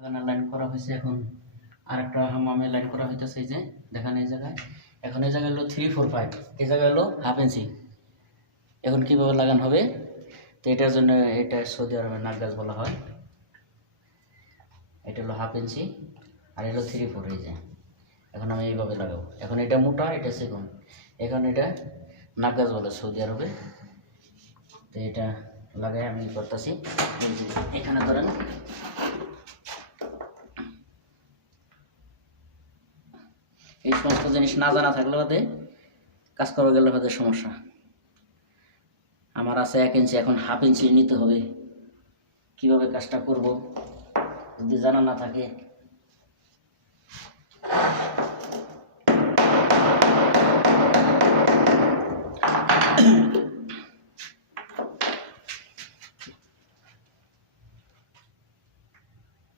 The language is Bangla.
এখানে লাইন করা হয়েছে। এখন আরেকটা হামামে লাইন করা হইতেছে, এই যে দেখেন এই জায়গায়। এখন এই জায়গায় হলো 3-4-5, এই জায়গায় হলো 1/2 ইঞ্চি। এখন কীভাবে লাগানো হবে, তো এটার জন্য এটা সৌদি আরবের নাক গাছ বলা হয়। এটা হলো 1/2 ইঞ্চি আর এটা হলো 3-4, এই যে। এখন আমি এইভাবে লাগাবো। এখন এটা মোটা, এটা চিকন। এখন এটা নাক গাছ বলে সৌদি আরবে। তো এটা লাগাই আমি করতেছি। এখানে ধরেন এই সমস্ত জিনিস না জানা থাকলে বাদে কাজ করা গেলে বাদে সমস্যা। আমার আছে 1 ইঞ্চি, এখন 1/2 ইঞ্চি নিতে হবে। কিভাবে কাজটা করব যদি জানা না থাকে